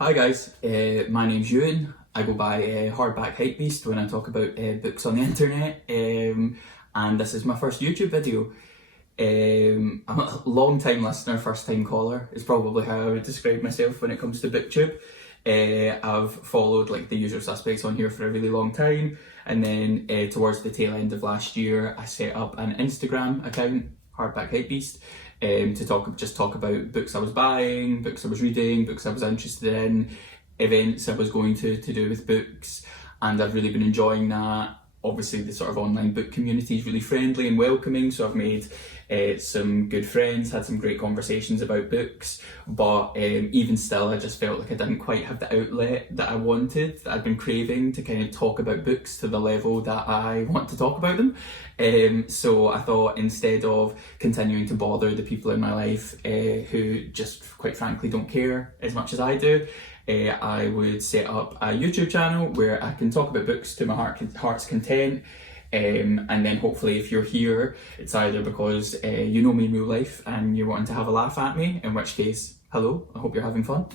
Hi guys, my name's Euan. I go by Hardback Hypebeast when I talk about books on the internet, and this is my first YouTube video. I'm a long time listener, first time caller is probably how I would describe myself when it comes to BookTube. I've followed like the usual suspects on here for a really long time, and then towards the tail end of last year I set up an Instagram account, Hardback Hypebeast, to talk about books I was buying, books I was reading, books I was interested in, events I was going to do with books, and I've really been enjoying that. Obviously the sort of online book community is really friendly and welcoming, so I've made some good friends, had some great conversations about books, but even still I just felt like I didn't quite have the outlet that I wanted, that I'd been craving to kind of talk about books to the level that I want to talk about them. So I thought instead of continuing to bother the people in my life who just quite frankly don't care as much as I do, I would set up a YouTube channel where I can talk about books to my heart's content, and then hopefully if you're here, it's either because you know me in real life and you're wanting to have a laugh at me, in which case, hello, I hope you're having fun,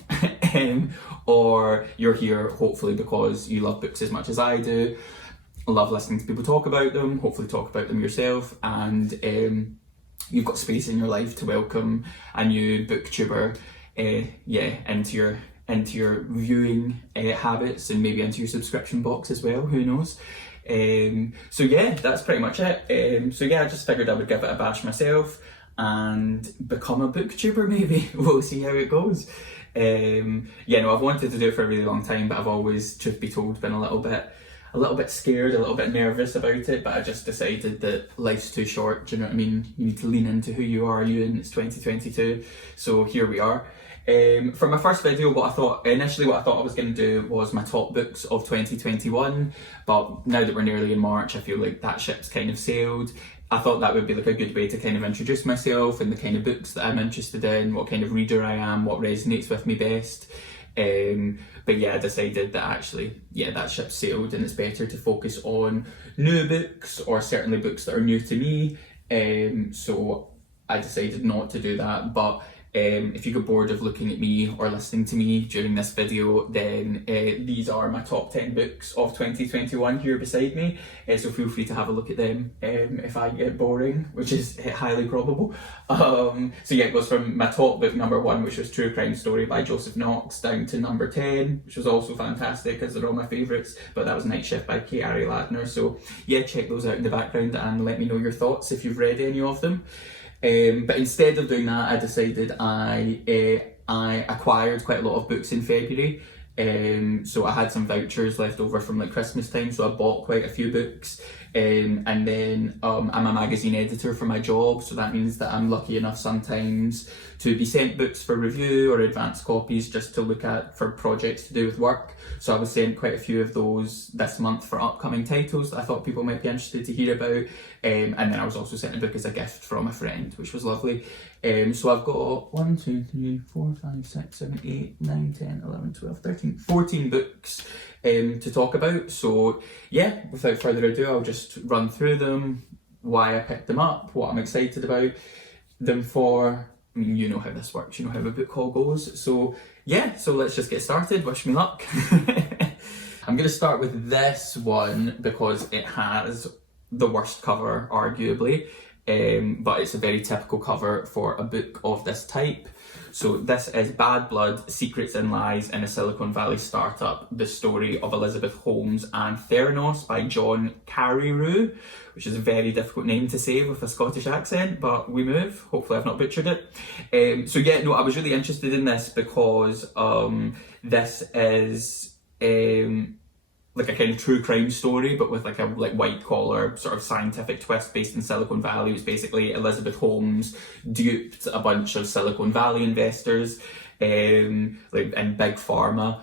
or you're here hopefully because you love books as much as I do, love listening to people talk about them, hopefully talk about them yourself, and you've got space in your life to welcome a new booktuber into your viewing habits, and maybe into your subscription box as well, who knows. So yeah, that's pretty much it. So yeah, I just figured I would give it a bash myself and become a booktuber maybe. We'll see how it goes. I've wanted to do it for a really long time, but I've always, truth be told, been a little bit scared, a little bit nervous about it, but I just decided that life's too short, do you know what I mean? You need to lean into who you are, and it's 2022, so here we are. For my first video, what I thought I was going to do was my top books of 2021, but now that we're nearly in March, I feel like that ship's kind of sailed. I thought that would be like a good way to kind of introduce myself and the kind of books that I'm interested in, what kind of reader I am, what resonates with me best. But yeah, I decided that actually, that ship sailed and it's better to focus on new books, or certainly books that are new to me. So I decided not to do that, but if you get bored of looking at me or listening to me during this video, then these are my top 10 books of 2021 here beside me, so feel free to have a look at them if I get boring, which is highly probable. So yeah, it goes from my top book number 1, which was True Crime Story by Joseph Knox, down to number 10, which was also fantastic as they're all my favourites, but that was Night Shift by Carreyrou. So yeah, check those out in the background and let me know your thoughts if you've read any of them. But instead of doing that, I decided I acquired quite a lot of books in February. So I had some vouchers left over from like Christmas time, so I bought quite a few books. And then I'm a magazine editor for my job, so that means that I'm lucky enough sometimes to be sent books for review or advanced copies just to look at for projects to do with work. So I was sent quite a few of those this month for upcoming titles that I thought people might be interested to hear about. And then I was also sent a book as a gift from a friend, which was lovely. So I've got 1, 2, 3, 4, 5, 6, 7, 8, 9, 10, 11, 12, 13, 14 books to talk about. So yeah, without further ado, I'll just run through them, why I picked them up, what I'm excited about them for. I mean, you know how this works, you know how a book haul goes. So yeah, so let's just get started. Wish me luck. I'm going to start with this one because it has the worst cover, arguably, but it's a very typical cover for a book of this type. So this is Bad Blood, Secrets and Lies in a Silicon Valley Startup, the story of Elizabeth Holmes and Theranos by John Carreyrou, which is a very difficult name to say with a Scottish accent, but we move. Hopefully I've not butchered it. So yeah, no, I was really interested in this because this is like a kind of true crime story, but with like a white collar sort of scientific twist based in Silicon Valley. It was basically Elizabeth Holmes duped a bunch of Silicon Valley investors and big pharma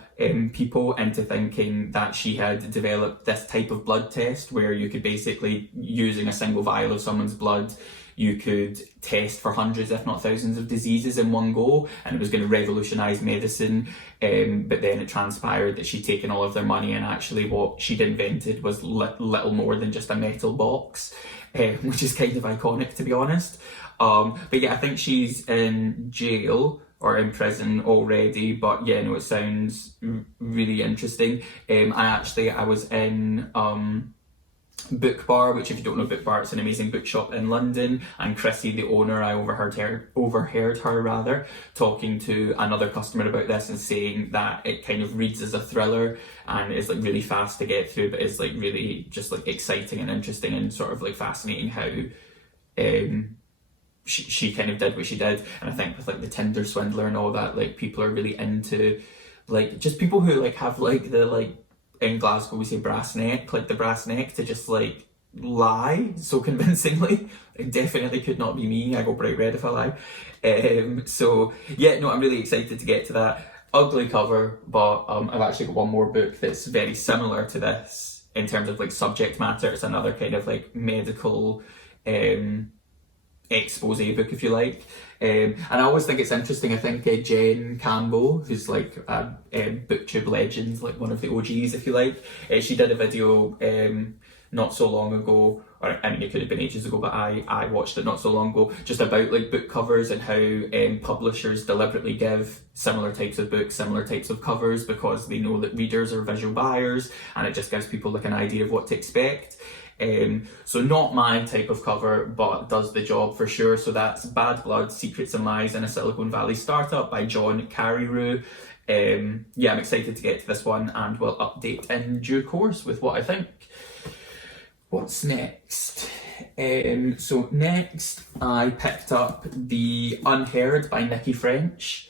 people into thinking that she had developed this type of blood test where you could basically, using a single vial of someone's blood, you could test for hundreds, if not thousands, of diseases in one go, and it was going to revolutionise medicine. But then it transpired that she'd taken all of their money, and actually what she'd invented was little more than just a metal box, which is kind of iconic, to be honest. But yeah, I think she's in jail or in prison already, but yeah, no, it sounds really interesting. I was in Book Bar, which if you don't know Book Bar, it's an amazing bookshop in London, and Chrissy, the owner, I overheard her talking to another customer about this and saying that it kind of reads as a thriller and is like really fast to get through, but is like really just like exciting and interesting and sort of like fascinating how she kind of did what she did. And I think with like the Tinder swindler and all that, like people are really into like just people who like have like the like, in Glasgow we say brass neck, like the brass neck to just like lie so convincingly. It definitely could not be me. I go bright red if I lie. So yeah, no, I'm really excited to get to that. Ugly cover, but I've actually got one more book that's very similar to this in terms of like subject matter. It's another kind of like medical expose book, if you like. And I always think it's interesting. I think Jen Campbell, who's like a BookTube legend, like one of the OGs, if you like, she did a video not so long ago, or I mean it could have been ages ago, but I watched it not so long ago, just about like book covers and how publishers deliberately give similar types of books, similar types of covers, because they know that readers are visual buyers, and it just gives people like an idea of what to expect. So not my type of cover, but does the job for sure. So that's Bad Blood, Secrets and Lies in a Silicon Valley Startup by John Carreyrou. Yeah, I'm excited to get to this one, and we'll update in due course with what I think. What's next? So next I picked up the Unheard by Nicci French.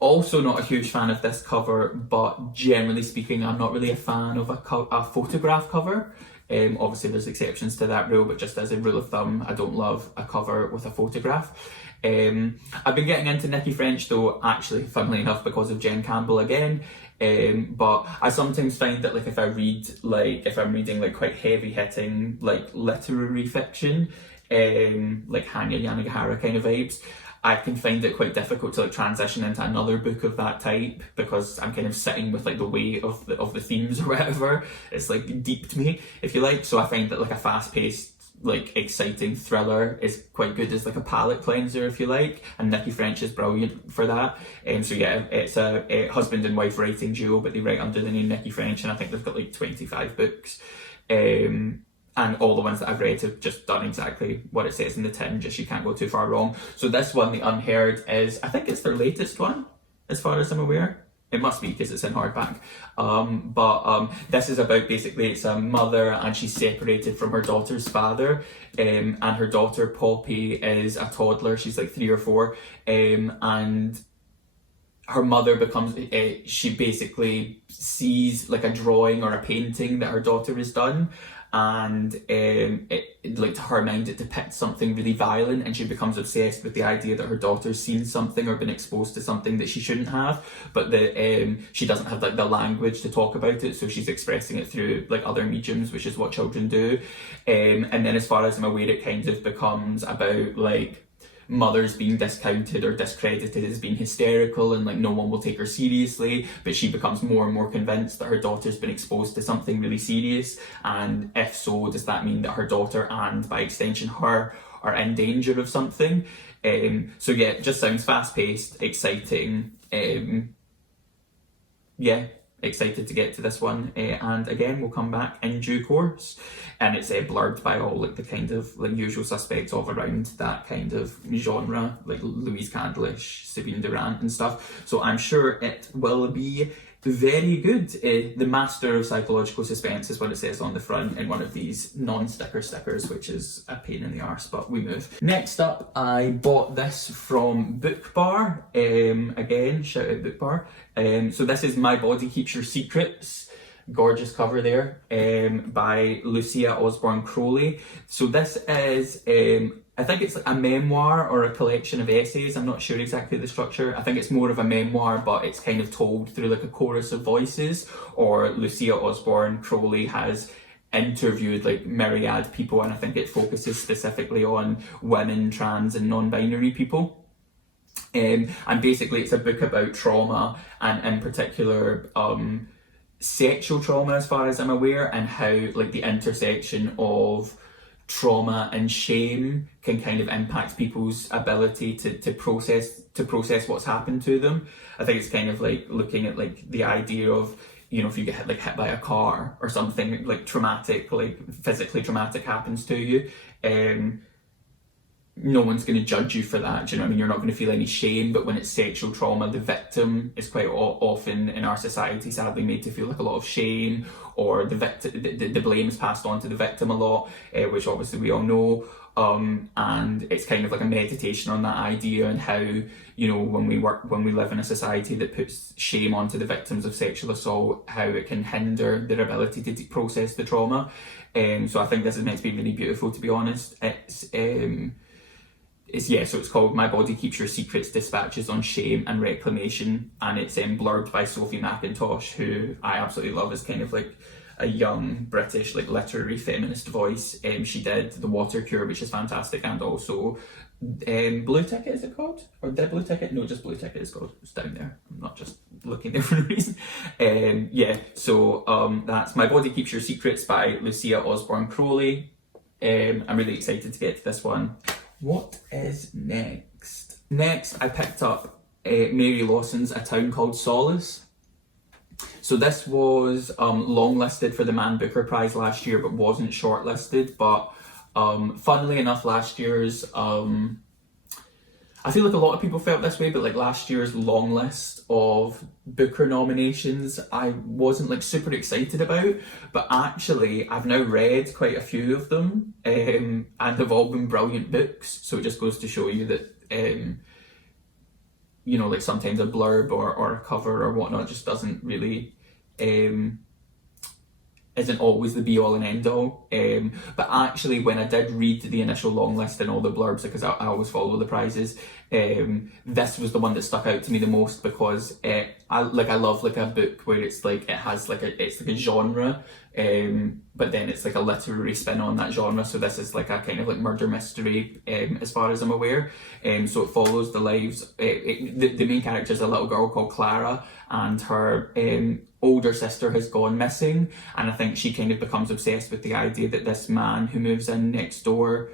Also not a huge fan of this cover, but generally speaking I'm not really a fan of a photograph cover. Obviously there's exceptions to that rule, but just as a rule of thumb, I don't love a cover with a photograph. I've been getting into Nicci French though, actually, funnily enough, because of Jen Campbell again. But I sometimes find that like if I'm reading like quite heavy hitting like literary fiction, like Hanya Yanagihara kind of vibes, I can find it quite difficult to like transition into another book of that type, because I'm kind of sitting with like the weight of the themes or whatever. It's like deep to me, if you like. So I find that like a fast-paced, like exciting thriller is quite good as like a palate cleanser, if you like, and Nicci French is brilliant for that. So yeah, it's a husband and wife writing duo, but they write under the name Nicci French, and I think they've got like 25 books. And all the ones that I've read have just done exactly what it says in the tin, just you can't go too far wrong. So this one, The Unheard, is, I think it's their latest one, as far as I'm aware. It must be, because it's in hardback. But this is about, basically, it's a mother and she's separated from her daughter's father. And her daughter, Poppy, is a toddler. She's like 3 or 4. And her mother becomes, she basically sees like a drawing or a painting that her daughter has done. And like to her mind it depicts something really violent, and she becomes obsessed with the idea that her daughter's seen something or been exposed to something that she shouldn't have, but that she doesn't have like the language to talk about it, so she's expressing it through like other mediums, which is what children do. And then as far as I'm aware, it kind of becomes about like mothers being discounted or discredited as being hysterical, and like no one will take her seriously, but she becomes more and more convinced that her daughter's been exposed to something really serious, and if so, does that mean that her daughter, and by extension her, are in danger of something? So yeah, it just sounds fast-paced, exciting. Yeah, excited to get to this one, and again we'll come back in due course. And it's blurred by all like the kind of like usual suspects of around that kind of genre, like Louise Candlish, Sabine Durant and stuff, so I'm sure it will be very good. The Master of Psychological Suspense is what it says on the front in one of these non-sticker stickers, which is a pain in the arse, but we move. Next up, I bought this from Book Bar. Again, shout out Book Bar. So this is My Body Keeps Your Secrets. Gorgeous cover there, by Lucia Osbourne-Crowley. So this is, I think it's like a memoir or a collection of essays. I'm not sure exactly the structure. I think it's more of a memoir, but it's kind of told through like a chorus of voices, or Lucia Osbourne-Crowley has interviewed like myriad people, and I think it focuses specifically on women, trans and non-binary people. And basically it's a book about trauma, and in particular sexual trauma as far as I'm aware, and how like the intersection of trauma and shame can kind of impact people's ability to process what's happened to them. I think it's kind of like looking at like the idea of, you know, if you get hit by a car or something like traumatic, like physically traumatic happens to you, no one's going to judge you for that. Do you know what I mean? You're not going to feel any shame. But when it's sexual trauma, the victim is quite often in our society sadly made to feel like a lot of shame, or the blame is passed on to the victim a lot, which obviously we all know. And it's kind of like a meditation on that idea, and how, you know, when we live in a society that puts shame onto the victims of sexual assault, how it can hinder their ability to process the trauma. So I think this is meant to be really beautiful, to be honest. So it's called My Body Keeps Your Secrets, Dispatches on Shame and Reclamation, and it's blurbed by Sophie McIntosh, who I absolutely love as kind of like a young British like literary feminist voice. She did The Water Cure, which is fantastic, and also Blue Ticket, is it called? Or The Blue Ticket? No, just Blue Ticket is called. It's down there. I'm not just looking there for no reason. That's My Body Keeps Your Secrets by Lucia Osbourne-Crowley. I'm really excited to get to this one. What is next? Next, I picked up Mary Lawson's A Town Called Solace. So this was longlisted for the Man Booker Prize last year, but wasn't shortlisted. But funnily enough, last year's, I feel like a lot of people felt this way, but like last year's long list of Booker nominations, I wasn't like super excited about, but actually I've now read quite a few of them, and they've all been brilliant books. So it just goes to show you that, you know, like sometimes a blurb or a cover or whatnot just doesn't really, isn't always the be all and end all. But actually, when I did read the initial long list and all the blurbs, because I always follow the prizes, this was the one that stuck out to me the most, because I love like a book where it's like it has like it's like a genre, but then it's like a literary spin on that genre. So this is like a kind of like murder mystery, as far as I'm aware. So it follows the lives. The main character is a little girl called Clara, and her older sister has gone missing, and I think she kind of becomes obsessed with the idea that this man who moves in next door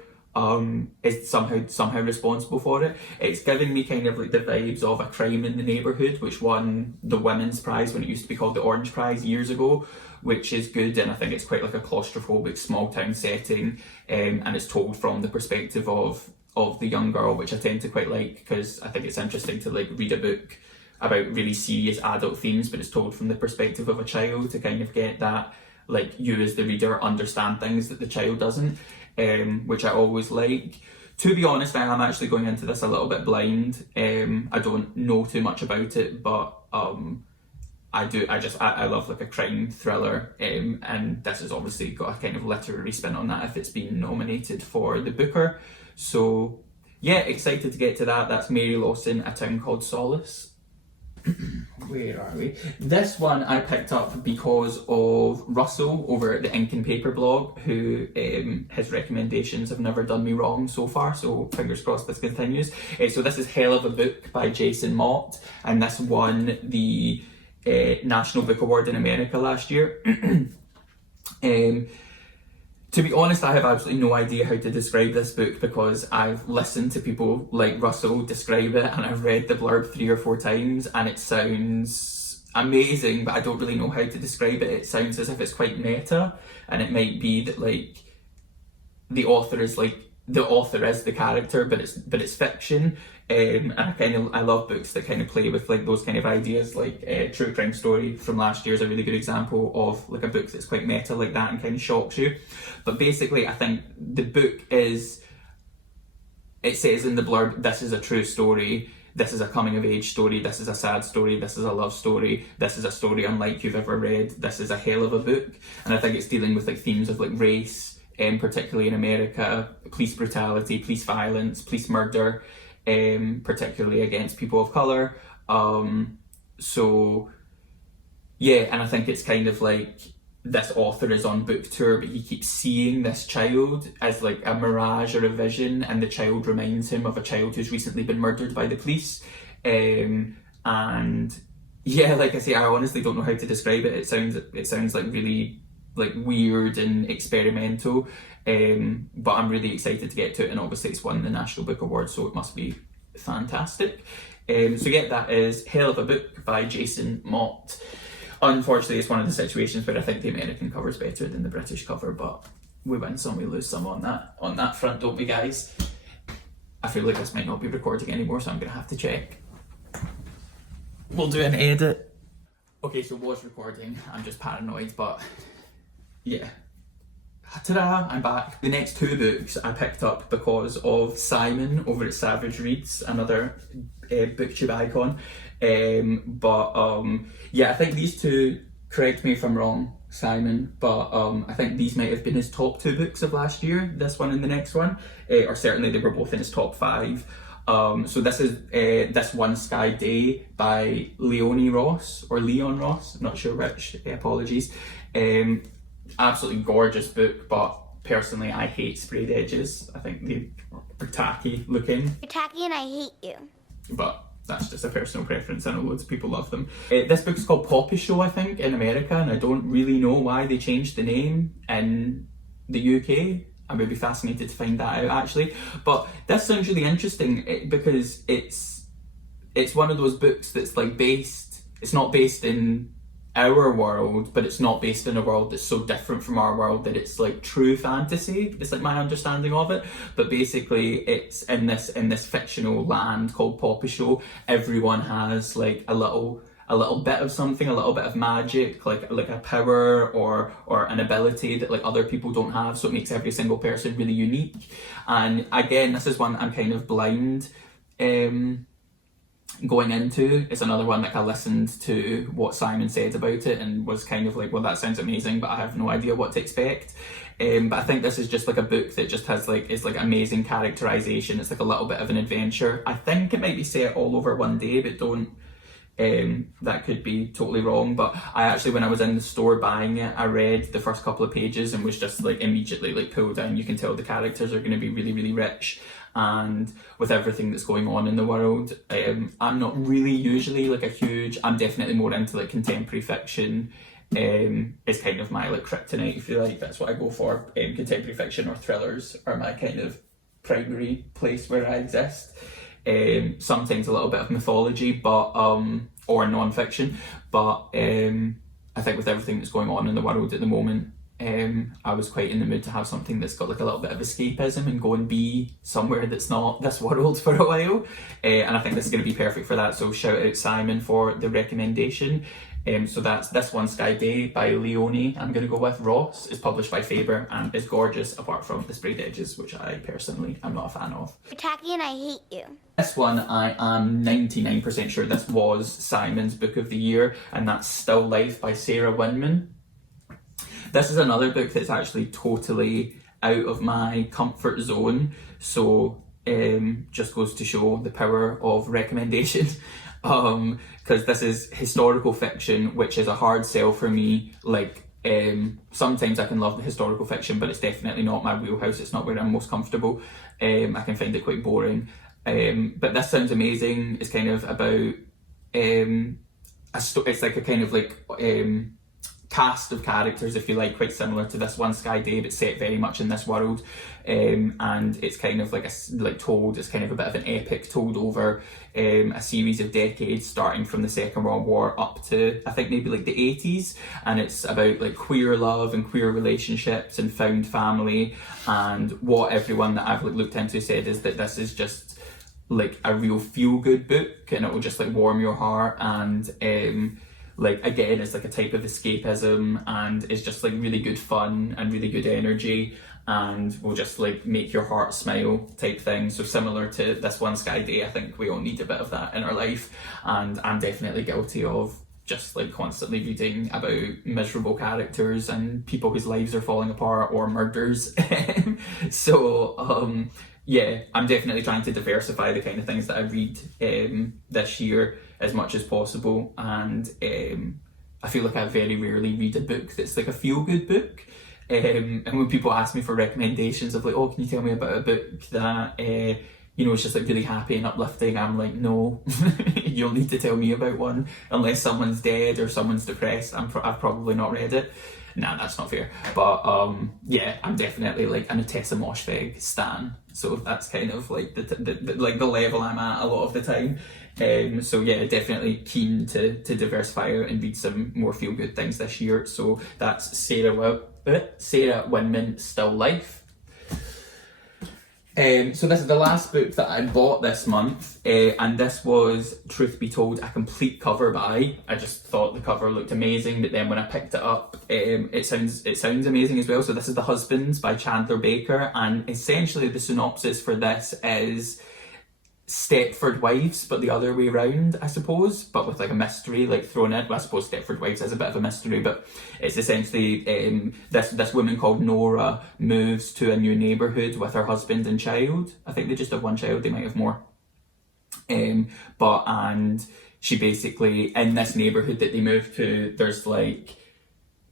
is somehow responsible for it. It's giving me kind of like the vibes of A Crime in the Neighbourhood, which won the Women's Prize when it used to be called the Orange Prize years ago, which is good. And I think it's quite like a claustrophobic small town setting, and it's told from the perspective of the young girl, which I tend to quite like, because I think it's interesting to like read a book about really serious adult themes, but it's told from the perspective of a child, to kind of get that, like, you as the reader understand things that the child doesn't, which I always like. To be honest, I am actually going into this a little bit blind. I don't know too much about it, but I love like a crime thriller, and this has obviously got a kind of literary spin on that if it's been nominated for the Booker. So yeah, excited to get to that. That's Mary Lawson, A Town Called Solace. Where are we? This one I picked up because of Russell over at the Ink and Paper blog, who his recommendations have never done me wrong so far, so fingers crossed this continues. So this is Hell of a Book by Jason Mott, and this won the National Book Award in America last year. To be honest, I have absolutely no idea how to describe this book, because I've listened to people like Russell describe it, and I've read the blurb 3 or 4 times, and it sounds amazing, but I don't really know how to describe it. It sounds as if it's quite meta, and it might be that like the author is the character, but it's fiction. And I love books that kind of play with like those kind of ideas. Like True Crime Story from last year is a really good example of like a book that's quite meta like that and kind of shocks you. But basically, I think the book it says in the blurb, this is a true story, this is a coming of age story, this is a sad story, this is a love story, this is a story unlike you've ever read, this is a hell of a book. And I think it's dealing with like themes of like race, particularly in America, police brutality, police violence, police murder, particularly against people of colour. So yeah, and I think it's kind of like this author is on book tour, but he keeps seeing this child as like a mirage or a vision, and the child reminds him of a child who's recently been murdered by the police. And yeah, like I say, I honestly don't know how to describe it. It sounds like really like weird and experimental, but I'm really excited to get to it, and obviously it's won the National Book Award, so it must be fantastic. So yeah, that is Hell of a Book by Jason Mott. Unfortunately, it's one of the situations where I think the American cover is better than the British cover, but we win some, we lose some on that front, don't we, guys? I feel like this might not be recording anymore, so I'm going to have to check. We'll do an edit. Okay, so was recording. I'm just paranoid, but yeah. Ta-da, I'm back. The next two books I picked up because of Simon over at Savage Reads, another BookTube icon. Yeah, I think these two, correct me if I'm wrong, Simon, but I think these might have been his top two books of last year, this one and the next one, or certainly they were both in his top 5. So this is This One Sky Day by Leone Ross, or Leon Ross, I'm not sure which, apologies. Absolutely gorgeous book, but personally I hate sprayed edges. I think they're tacky looking. You're tacky and I hate you. But that's just a personal preference. I know loads of people love them. This book's called Popisho, I think, in America, and I don't really know why they changed the name in the UK. I would be fascinated to find that out, actually. But this sounds really interesting because it's one of those books that's like it's not based in our world, but it's not based in a world that's so different from our world that it's like true fantasy. It's like my understanding of it. But basically it's in this fictional land called Popisho. Everyone has like a little bit of something, a little bit of magic, like a power or an ability that like other people don't have, so it makes every single person really unique. And again, this is one I'm kind of blind going into. It's another one that I listened to what Simon said about it and was kind of like, well, that sounds amazing, but I have no idea what to expect. But I think this is just like a book that just has like, it's like amazing characterization. It's like a little bit of an adventure. I think it might be set all over one day, but don't, that could be totally wrong. But I actually, when I was in the store buying it, I read the first couple of pages and was just like immediately like pulled in. You can tell the characters are going to be really, really rich. And with everything that's going on in the world, I'm not really usually like I'm definitely more into like contemporary fiction. Is kind of my like kryptonite, if you like. That's what I go for. Contemporary fiction or thrillers are my kind of primary place where I exist. Sometimes a little bit of mythology, but or non-fiction, but I think with everything that's going on in the world at the moment, I was quite in the mood to have something that's got like a little bit of escapism and go and be somewhere that's not this world for a while. And I think this is going to be perfect for that. So shout out Simon for the recommendation. So that's This One Sky Day by Leone. I'm going to go with Ross. It's published by Faber and is gorgeous, apart from the sprayed edges, which I personally am not a fan of. You're tacky and I hate you. This one, I am 99% sure this was Simon's book of the year, and that's Still Life by Sarah Winman. This is another book that's actually totally out of my comfort zone, so just goes to show the power of recommendation. Because this is historical fiction, which is a hard sell for me. Like, sometimes I can love the historical fiction, but it's definitely not my wheelhouse. It's not where I'm most comfortable. I can find it quite boring. But this sounds amazing. It's kind of about it's like a kind of like cast of characters, if you like, quite similar to This One Sky Day, but set very much in this world. And it's kind of like it's kind of a bit of an epic told over a series of decades, starting from the Second World War up to I think maybe like the 80s, and it's about like queer love and queer relationships and found family. And what everyone that I've like looked into said is that this is just like a real feel-good book, and it will just like warm your heart. And like again, it's like a type of escapism, and it's just like really good fun and really good energy, and will just like make your heart smile type thing. So similar to This One Sky Day, I think we all need a bit of that in our life, and I'm definitely guilty of just like constantly reading about miserable characters and people whose lives are falling apart or murders. So yeah, I'm definitely trying to diversify the kind of things that I read this year as much as possible. And I feel like I very rarely read a book that's like a feel-good book. And when people ask me for recommendations of like, oh, can you tell me about a book that you know, it's just like really happy and uplifting. I'm like, no, you'll need to tell me about one. Unless someone's dead or someone's depressed, I've probably not read it. Nah, that's not fair. But yeah, I'm definitely like an Tessa Moshfegh stan. So that's kind of like the level I'm at a lot of the time. So yeah, definitely keen to diversify out and read some more feel good things this year. So that's Sarah Winman, Still Life. So this is the last book that I bought this month, and this was, truth be told, a complete cover buy. I just thought the cover looked amazing, but then when I picked it up, it sounds amazing as well. So this is The Husbands by Chandler Baker, and essentially the synopsis for this is Stepford Wives, but the other way around, I suppose, but with like a mystery like thrown in. Well, I suppose Stepford Wives is a bit of a mystery, but it's essentially this woman called Nora moves to a new neighbourhood with her husband and child. I think they just have one child, they might have more. And she basically, in this neighbourhood that they move to, there's like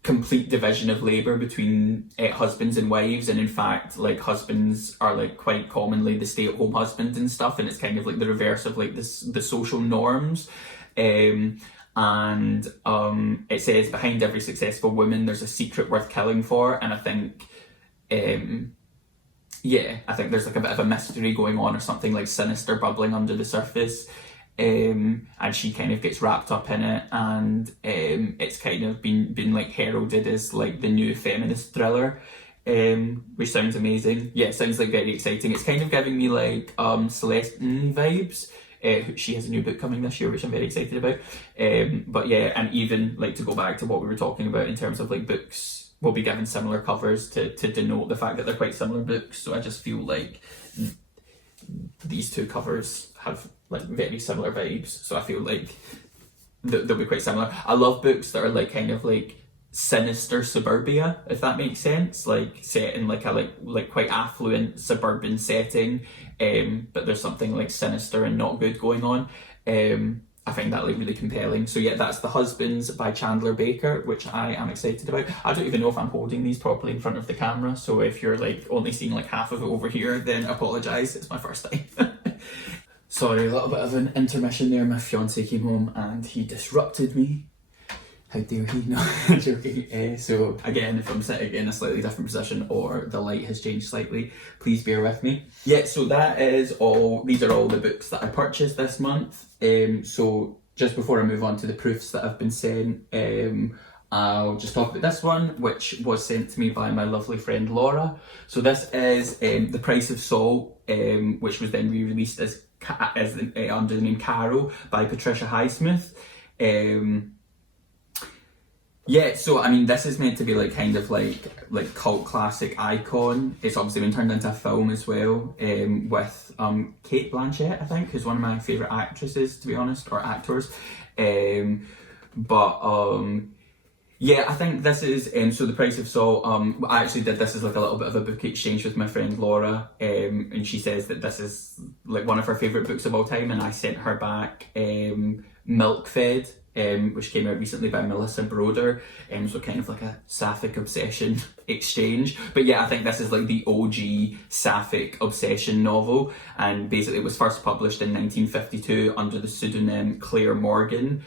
complete division of labour between husbands and wives, and in fact like husbands are like quite commonly the stay-at-home husband and stuff, and it's kind of like the reverse of like the social norms. It says behind every successful woman there's a secret worth killing for, and I think I think there's like a bit of a mystery going on or something like sinister bubbling under the surface. And she kind of gets wrapped up in it, and it's kind of been like heralded as like the new feminist thriller, which sounds amazing. Yeah, it sounds like very exciting. It's kind of giving me like Solace vibes. She has a new book coming this year, which I'm very excited about. But yeah, and even like to go back to what we were talking about in terms of like books will be given similar covers to denote the fact that they're quite similar books. So I just feel like these two covers have like very similar vibes, so I feel like they'll be quite similar. I love books that are like kind of like sinister suburbia, if that makes sense, like set in like a like quite affluent suburban setting, but there's something like sinister and not good going on. I find that like really compelling. So yeah, that's The Husbands by Chandler Baker, which I am excited about. I don't even know if I'm holding these properly in front of the camera, so if you're like only seeing like half of it over here, then apologise, it's my first time. Sorry, a little bit of an intermission there. My fiance came home and he disrupted me. How dare he? No, I'm joking. So again, if I'm sitting in a slightly different position or the light has changed slightly, please bear with me. Yeah, so that is all. These are all the books that I purchased this month. So just before I move on to the proofs that have been sent, I'll just talk about this one, which was sent to me by my lovely friend Laura. So this is The Price of Salt, which was then re-released as under the name Carreyrou by Patricia Highsmith. Yeah, so I mean, this is meant to be like kind of like cult classic icon. It's obviously been turned into a film as well, with Cate Blanchett, I think, who's one of my favourite actresses, to be honest, or actors. Yeah, I think this is, so The Price of Salt, I actually did this as like a little bit of a book exchange with my friend Laura, and she says that this is like one of her favourite books of all time, and I sent her back Milk Fed, which came out recently by Melissa Broder, so kind of like a sapphic obsession exchange. But yeah, I think this is like the OG sapphic obsession novel, and basically it was first published in 1952 under the pseudonym Claire Morgan,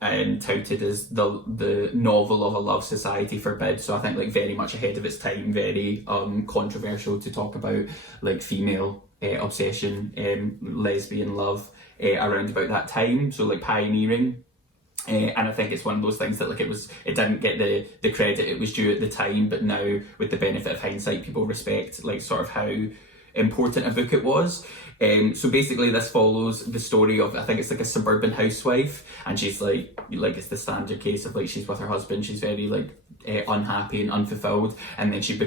and touted as the novel of a love society forbid. So I think like very much ahead of its time, very controversial to talk about like female obsession, lesbian love around about that time. So like pioneering. And I think it's one of those things that like it didn't get the credit it was due at the time, but now with the benefit of hindsight, people respect like sort of how important a book it was. So basically this follows the story of, I think it's like a suburban housewife, and she's like it's the standard case of like she's with her husband, she's very like unhappy and unfulfilled, and then she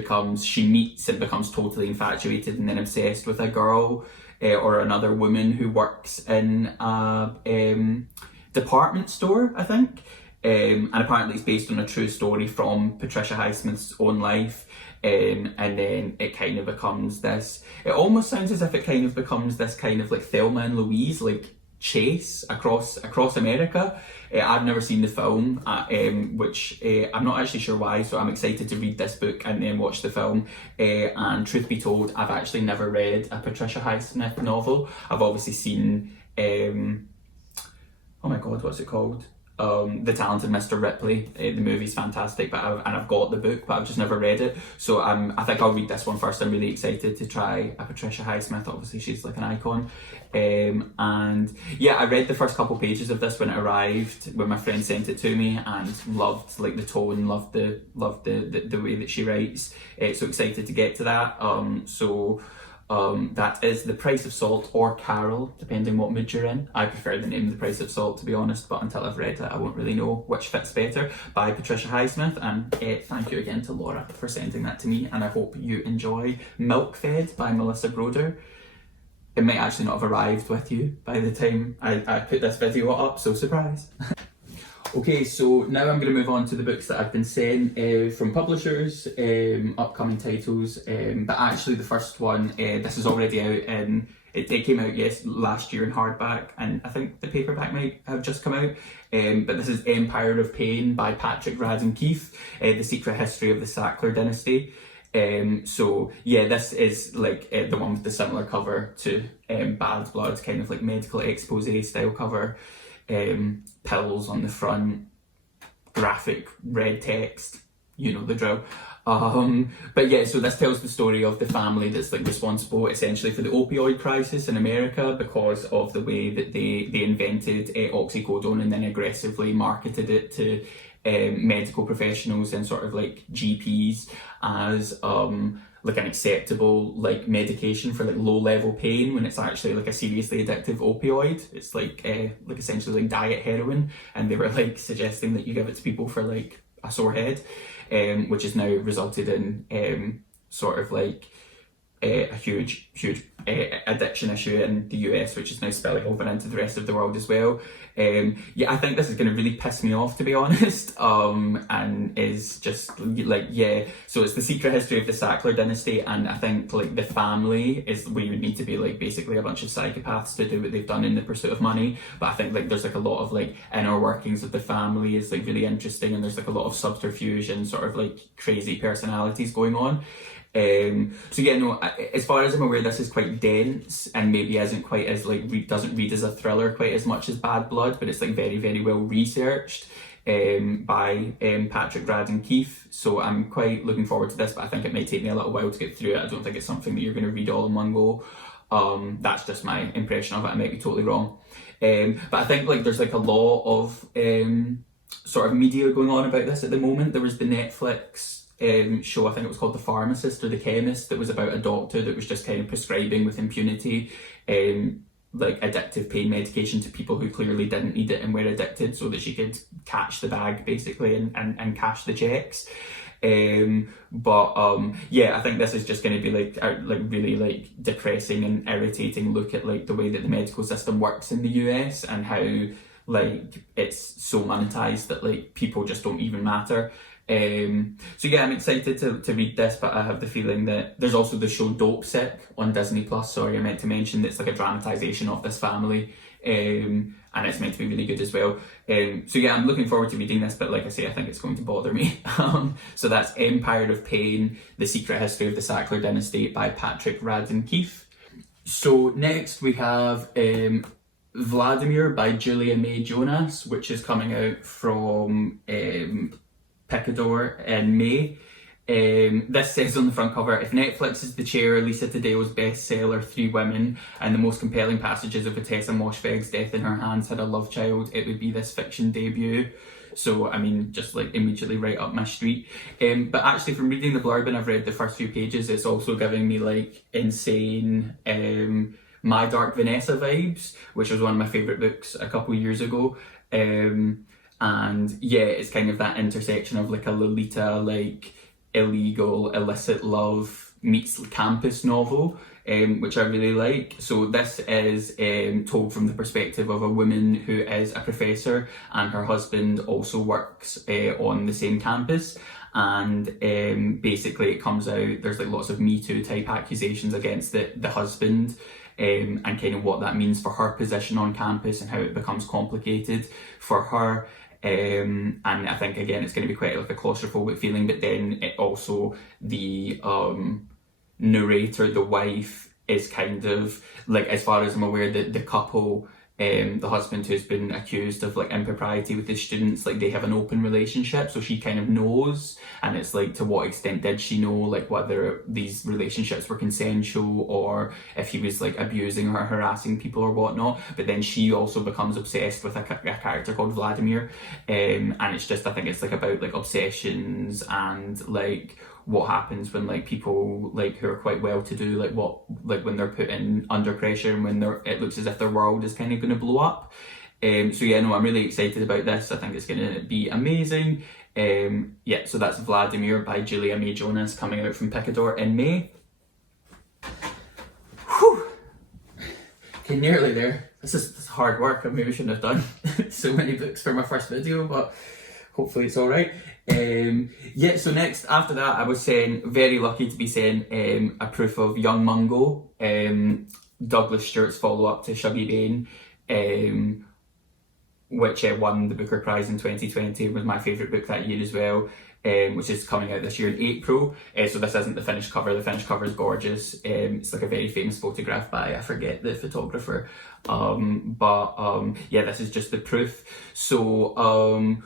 meets and becomes totally infatuated and then obsessed with a girl or another woman who works in a department store, I think, and apparently it's based on a true story from Patricia Highsmith's own life. And then it kind of becomes this, it almost sounds as if it kind of becomes this kind of like Thelma and Louise, like chase across America. I've never seen the film, which I'm not actually sure why, so I'm excited to read this book and then watch the film. And truth be told, I've actually never read a Patricia Highsmith novel. I've obviously seen, oh my god, what's it called? The Talented Mr. Ripley. The movie's fantastic, but I've got the book, but I've just never read it. So I think I'll read this one first. I'm really excited to try a Patricia Highsmith. Obviously, she's like an icon. And yeah, I read the first couple pages of this when it arrived, when my friend sent it to me, and loved like the tone, loved the way that she writes. So excited to get to that. That is The Price of Salt or Carol, depending what mood you're in. I prefer the name The Price of Salt, to be honest, but until I've read it, I won't really know which fits better, by Patricia Highsmith. And thank you again to Laura for sending that to me, and I hope you enjoy Milk Fed by Melissa Broder. It might actually not have arrived with you by the time I put this video up, so surprise. Okay, so now I'm going to move on to the books that I've been sent from publishers, upcoming titles, but actually the first one, this is already out in, it came out last year in hardback, and I think the paperback might have just come out, but this is Empire of Pain by Patrick Radden Keefe, The Secret History of the Sackler Dynasty. So yeah, this is like the one with the similar cover to Bad Blood, kind of like medical expose style cover. Pills on the front, graphic red text, you know the drill. But yeah, so this tells the story of the family that's like responsible essentially for the opioid crisis in America because of the way that they invented oxycodone and then aggressively marketed it to medical professionals and sort of like GPs as like an acceptable like medication for like low level pain, when it's actually like a seriously addictive opioid. It's like essentially like diet heroin, and they were like suggesting that you give it to people for like a sore head, which has now resulted in sort of like a huge addiction issue in the US, which is now spilling over into the rest of the world as well. Yeah, I think this is going to really piss me off, to be honest, and is just like, yeah, so it's The Secret History of the Sackler Dynasty, and I think like the family is where you would need to be like basically a bunch of psychopaths to do what they've done in the pursuit of money, but I think like there's like a lot of like inner workings of the family is like really interesting, and there's like a lot of subterfuge and sort of like crazy personalities going on. So yeah, no, as far as I'm aware, this is quite dense and maybe isn't quite as like doesn't read as a thriller quite as much as Bad Blood, but it's like very, very well researched by Patrick Radden Keefe. So I'm quite looking forward to this, but I think it might take me a little while to get through it. I don't think it's something that you're going to read all in one go. That's just my impression of it. I might be totally wrong. But I think like there's like a lot of sort of media going on about this at the moment. There was the Netflix show, I think it was called The Pharmacist or The Chemist, that was about a doctor that was just kind of prescribing with impunity like addictive pain medication to people who clearly didn't need it and were addicted, so that she could catch the bag basically and cash the checks. Yeah, I think this is just going to be like really like depressing and irritating look at like the way that the medical system works in the US and how like it's so monetized that like people just don't even matter. So yeah, I'm excited to read this, but I have the feeling that there's also the show Dope Sick on Disney Plus. Sorry, I meant to mention that's like a dramatization of this family, and it's meant to be really good as well. So yeah, I'm looking forward to reading this, but like I say, I think it's going to bother me. So that's Empire of Pain, The Secret History of the Sackler Dynasty by Patrick Radden Keefe. So next we have Vladimir by Julia May Jonas, which is coming out from Picador in May. This says on the front cover, if Netflix is the chair, Lisa Tadeo's bestseller 3 Women and the most compelling passages of Vitessa Moshfegh's death in her hands had a love child, it would be this fiction debut. So I mean, just like immediately right up my street. But actually from reading the blurb, and I've read the first few pages, it's also giving me like insane My Dark Vanessa vibes, which was one of my favourite books a couple of years ago. And yeah, it's kind of that intersection of like a Lolita, like illegal, illicit love meets campus novel, which I really like. So this is told from the perspective of a woman who is a professor and her husband also works on the same campus. And basically it comes out, there's like lots of Me Too type accusations against the husband, and kind of what that means for her position on campus and how it becomes complicated for her. And I think again it's going to be quite like a claustrophobic feeling, but then it also the narrator, the wife, is kind of like, as far as I'm aware, the couple, the husband who's been accused of like impropriety with the students, like they have an open relationship, so she kind of knows, and it's like, to what extent did she know, like whether these relationships were consensual or if he was like abusing or harassing people or whatnot. But then she also becomes obsessed with a character called Vladimir, and it's just, I think it's like about like obsessions and like what happens when like people like who are quite well to do, like what, like when they're put in under pressure and when it looks as if their world is kind of going to blow up. So yeah, no, I'm really excited about this. I think it's going to be amazing. Yeah, so that's Vladimir by Julia May Jonas, coming out from Picador in May. Whew. Okay, nearly there. This is hard work. I maybe shouldn't have done so many books for my first video, but hopefully it's all right. Yeah, so next, after that, I was very lucky to be sent a proof of Young Mungo, Douglas Stewart's follow-up to Shuggie Bain, which won the Booker Prize in 2020, was my favourite book that year as well, which is coming out this year in April. So this isn't the finished cover. The finished cover is gorgeous. It's like a very famous photograph by, I forget the photographer, yeah, this is just the proof. So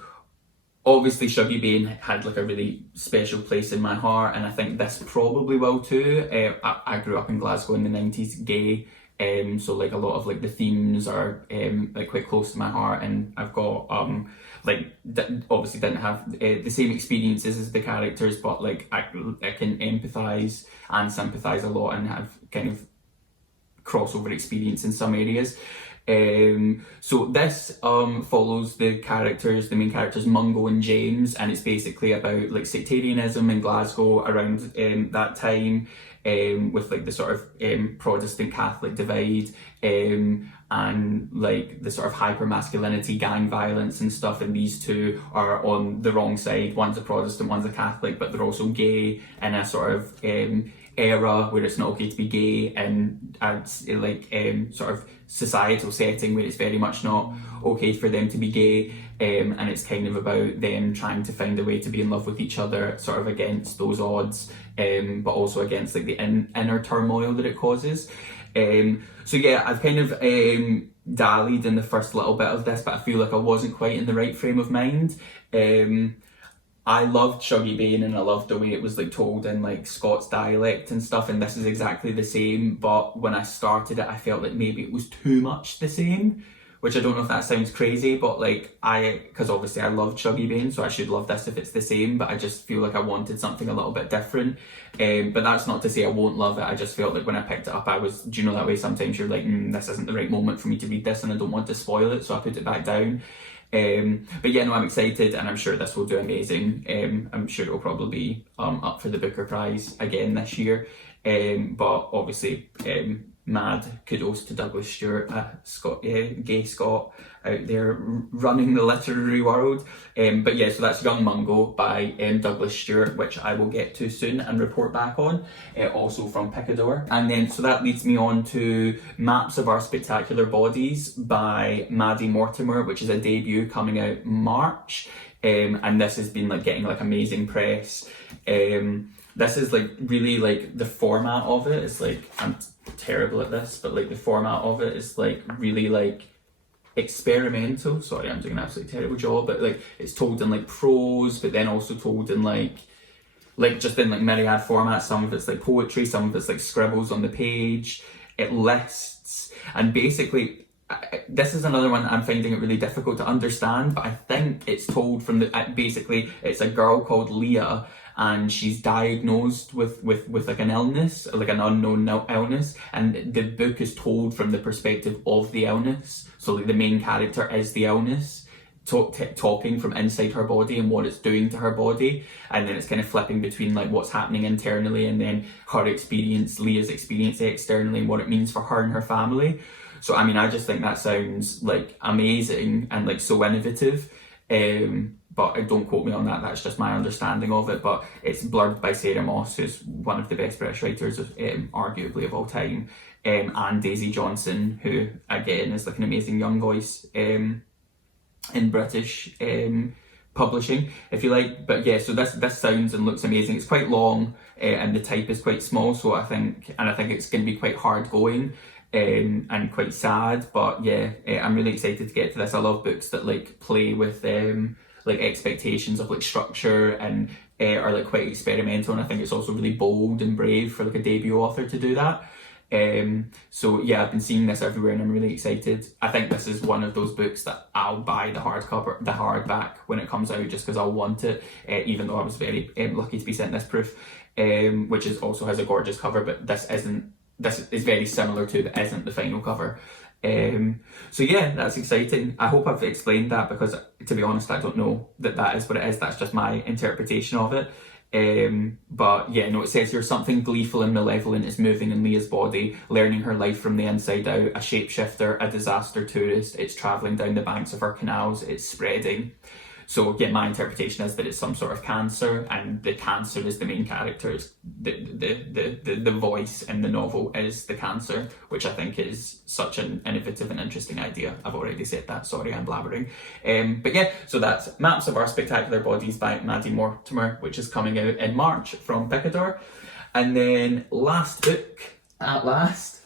obviously Shuggie Bain had like a really special place in my heart, and I think this probably will too. I grew up in Glasgow in the 90s, gay, so like a lot of like the themes are like quite close to my heart, and I've got obviously didn't have the same experiences as the characters, but like I can empathise and sympathise a lot and have kind of crossover experience in some areas. So this follows the main characters Mungo and James, and it's basically about like sectarianism in Glasgow around that time, with like the sort of Protestant Catholic divide, and like the sort of hyper masculinity, gang violence and stuff, and these two are on the wrong side. One's a Protestant, one's a Catholic, but they're also gay in a sort of era where it's not okay to be gay, and sort of societal setting where it's very much not okay for them to be gay, and it's kind of about them trying to find a way to be in love with each other, sort of against those odds, but also against like the inner turmoil that it causes. So yeah, I've kind of dallied in the first little bit of this, but I feel like I wasn't quite in the right frame of mind. I loved Shuggie Bain, and I loved the way it was like told in like Scots dialect and stuff, and this is exactly the same, but when I started it I felt like maybe it was too much the same, which I don't know if that sounds crazy, but like because obviously I loved Shuggie Bain, so I should love this if it's the same, but I just feel like I wanted something a little bit different. But that's not to say I won't love it. I just felt like when I picked it up I was, do you know that way sometimes you're like, this isn't the right moment for me to read this and I don't want to spoil it, so I put it back down. But yeah, no, I'm excited, and I'm sure this will do amazing. I'm sure it'll probably be up for the Booker Prize again this year. But obviously, mad kudos to Douglas Stewart, a gay Scot out there running the literary world. But yeah, so that's Young Mungo by Douglas Stewart, which I will get to soon and report back on, also from Picador. And then, so that leads me on to Maps of Our Spectacular Bodies by Maddie Mortimer, which is a debut coming out March. And this has been like getting like amazing press. This is like really like the format of it is like, I'm terrible at this, but like the format of it is like really like experimental. Sorry, I'm doing an absolutely terrible job, but like it's told in like prose, but then also told in like just in like myriad formats. Some of it's like poetry, some of it's like scribbles on the page. It lists, and basically this is another one I'm finding it really difficult to understand, but I think it's told from basically it's a girl called Leah, and she's diagnosed with like an illness, like an unknown illness, and the book is told from the perspective of the illness. So like the main character is the illness, talking from inside her body and what it's doing to her body, and then it's kind of flipping between like what's happening internally and then her experience, Leah's experience externally, and what it means for her and her family. So I mean, I just think that sounds like amazing and like so innovative. But don't quote me on that, that's just my understanding of it. But it's blurred by Sarah Moss, who's one of the best British writers, arguably of all time. and Daisy Johnson, who again is like an amazing young voice in British publishing, if you like. But yeah, so this sounds and looks amazing. It's quite long and the type is quite small, so I think it's going to be quite hard going and quite sad. But yeah, I'm really excited to get to this. I love books that like play with like expectations of like structure and are like quite experimental, and I think it's also really bold and brave for like a debut author to do that. So yeah, I've been seeing this everywhere and I'm really excited. I think this is one of those books that I'll buy the hardback when it comes out, just because I'll want it, even though I was very lucky to be sent this proof, which also has a gorgeous cover, but this is very similar to but isn't the final cover. So yeah, that's exciting. I hope I've explained that, because to be honest, I don't know that is what it is. That's just my interpretation of it. But yeah, no, it says here, something gleeful and malevolent is moving in Leah's body, learning her life from the inside out. A shapeshifter, a disaster tourist. It's travelling down the banks of our canals. It's spreading. So yeah, my interpretation is that it's some sort of cancer, and the cancer is the main character. It's the voice in the novel is the cancer, which I think is such an innovative and interesting idea. I've already said that, sorry, I'm blabbering. But yeah, so that's Maps of Our Spectacular Bodies by Maddie Mortimer, which is coming out in March from Picador. And then last book, at last,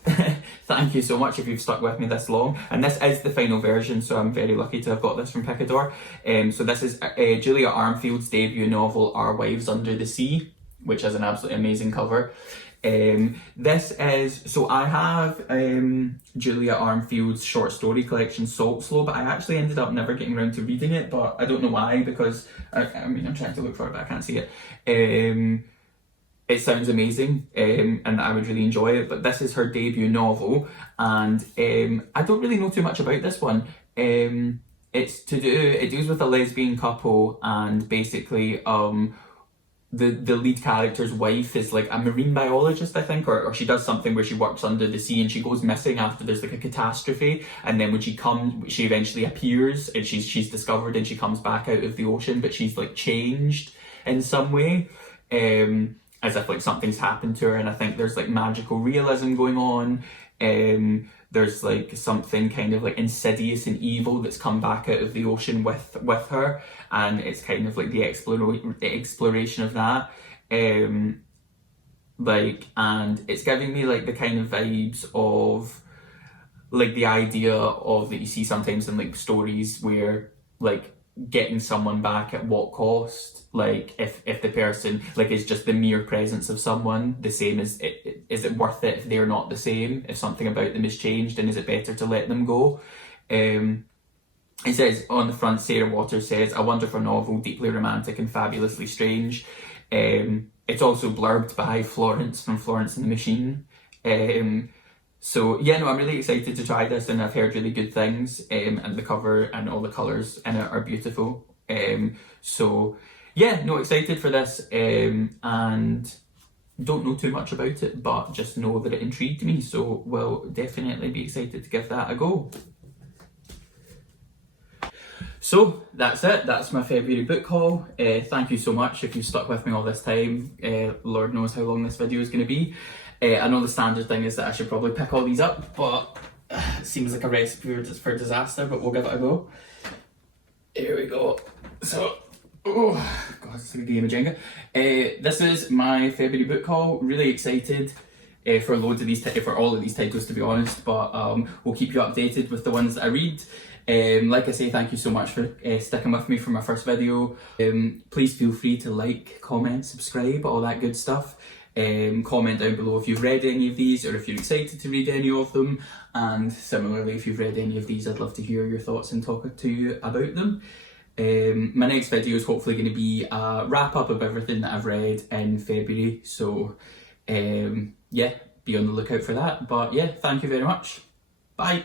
thank you so much if you've stuck with me this long, and this is the final version, so I'm very lucky to have got this from Picador. So this is Julia Armfield's debut novel, Our Wives Under the Sea, which has an absolutely amazing cover. This is, so I have Julia Armfield's short story collection Salt Slow, but I actually ended up never getting around to reading it, but I don't know why, because I mean, I'm trying to look for it but I can't see it. It sounds amazing, and I would really enjoy it, but this is her debut novel, and I don't really know too much about this one. It deals with a lesbian couple, and basically the lead character's wife is like a marine biologist, I think, or she does something where she works under the sea, and she goes missing after there's like a catastrophe, and then when she eventually appears, and she's discovered, and she comes back out of the ocean, but she's like changed in some way. As if like something's happened to her, and I think there's like magical realism going on. There's like something kind of like insidious and evil that's come back out of the ocean with her, and it's kind of like the exploration of that. And it's giving me like the kind of vibes of like the idea of that you see sometimes in like stories where like getting someone back at what cost, like if the person like is just the mere presence of someone the same as it, is it worth it if they're not the same, if something about them has changed, and is it better to let them go? It says on the front, Sarah Waters says, a wonderful novel, deeply romantic and fabulously strange. It's also blurbed by Florence from Florence and the Machine. So yeah, no, I'm really excited to try this, and I've heard really good things, and the cover and all the colours in it are beautiful. So yeah, no, excited for this, and don't know too much about it, but just know that it intrigued me, so will definitely be excited to give that a go. So that's it, that's my February book haul. Thank you so much if you've stuck with me all this time. Lord knows how long this video is going to be. I know the standard thing is that I should probably pick all these up, but it seems like a recipe for disaster, but we'll give it a go. Here we go. So, oh god, it's like a game of Jenga. This is my February book haul. Really excited for loads of these, for all of these titles to be honest, but we'll keep you updated with the ones that I read. Like I say, thank you so much for sticking with me for my first video. Please feel free to like, comment, subscribe, all that good stuff. Comment down below if you've read any of these, or if you're excited to read any of them, and similarly if you've read any of these, I'd love to hear your thoughts and talk to you about them. My next video is hopefully going to be a wrap up of everything that I've read in February, so yeah, be on the lookout for that. But yeah, thank you very much. Bye.